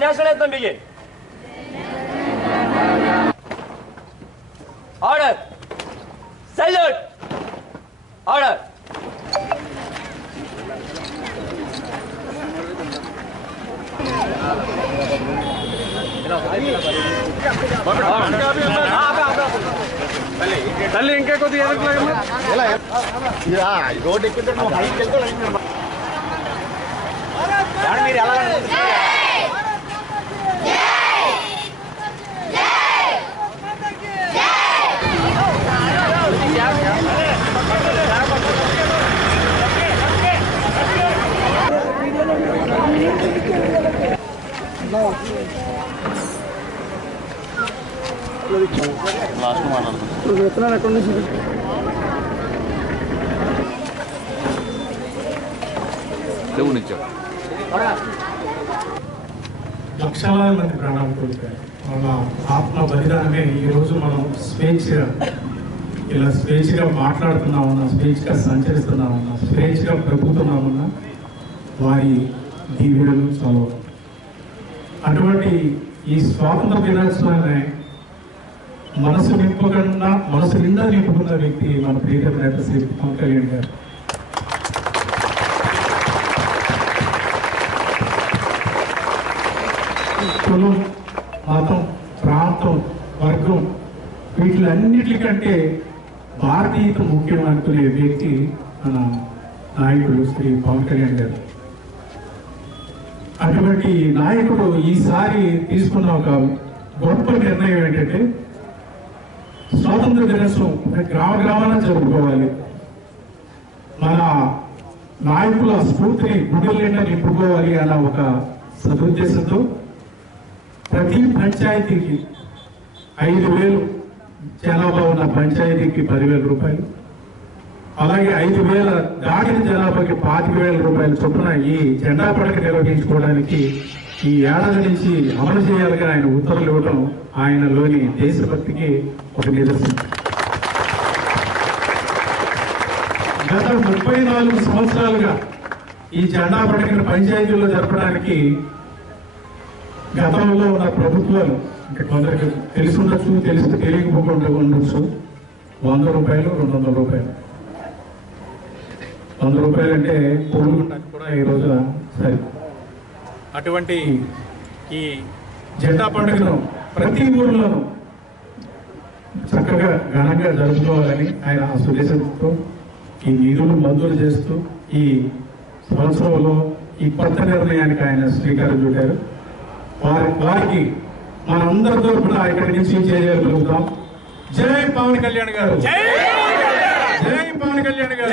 National anthem begin. Order. Salute. Order. తల్లి ఇంకా కొద్దిగా రోడ్ ఎక్కితే నువ్వు హైట్కి వెళ్తే లైన్ మీరు ఎలా లాస్ట్ మాట్లాడుతున్నాను ఎక్కడ నుంచి లక్షలాది మంది ప్రాణాలు కోల్పోయారు. వాళ్ళ ఆత్మ బలిదానమే ఈరోజు మనం స్వేచ్ఛగా ఇలా స్వేచ్ఛగా మాట్లాడుతున్నామన్నా, స్వేచ్ఛగా సంచరిస్తున్నామన్నా, స్వేచ్ఛగా బ్రతుకుతున్నామన్నా వారి దీవెనలు చదువు. అటువంటి ఈ స్వాతంత్ర దినోత్సవాన్ని మనసు నిండా నింపుకున్న వ్యక్తి మన ప్రియతమ నేత శ్రీ పవన్ కళ్యాణ్ గారు. కులం, మతం, ప్రాంతం, వర్గం వీటిలన్నిటికంటే భారతీయత ముఖ్యం అనుకునే వ్యక్తి మన నాయకుడు శ్రీ పవన్ కళ్యాణ్ గారు. అటువంటి నాయకుడు ఈసారి తీసుకున్న ఒక గొప్ప నిర్ణయం ఏంటంటే స్వాతంత్ర దినోత్సవం గ్రామాన జరుపుకోవాలి. మన నాయకుల స్ఫూర్తిని గుడిలో నింపుకోవాలి అన్న ఒక సదుద్దేశంతో ప్రతి పంచాయతీకి 5,000 జనాభా ఉన్న పంచాయతీకి 10,000 రూపాయలు, అలాగే 5,000 దాటిన జనాభాకి 25,000 రూపాయల చొప్పున ఈ జెండా పడక నిర్వహించుకోవడానికి ఈ ఏడాది నుంచి అమలు చేయాలిగా ఆయన ఉత్తర్వులు ఇవ్వడం ఆయనలోని దేశభక్తికి ఒక నిదర్శనం. గత 34 సంవత్సరాలుగా ఈ జెండా పడకను పంచాయతీల్లో జరపడానికి గతంలో ఉన్న ప్రభుత్వాలు అంటే కొందరికి తెలిసి ఉండొచ్చు, తెలియకపోకుండా ఉండొచ్చు, 100 రూపాయలు 200 రూపాయలు. 100 రూపాయలు అంటే పోలుగుండకు కూడా ఈ రోజు సరే. అటువంటి ఈ జెండా పండుగను ప్రతి ఊరిలోనూ చక్కగా ఘనంగా జరుపుకోవాలని ఆయన సుదేశంతో ఈ నిధులు మంజూరు చేస్తూ ఈ సంవత్సరంలో ఈ కొత్త నిర్ణయానికి ఆయన శ్రీకారం చుట్టారు. వారికి మనందరితో కూడా ఇక్కడి నుంచి చేయగలుగుతాం. జై పవన్ కళ్యాణ్ గారు, జై పవన్ కళ్యాణ్ గారు.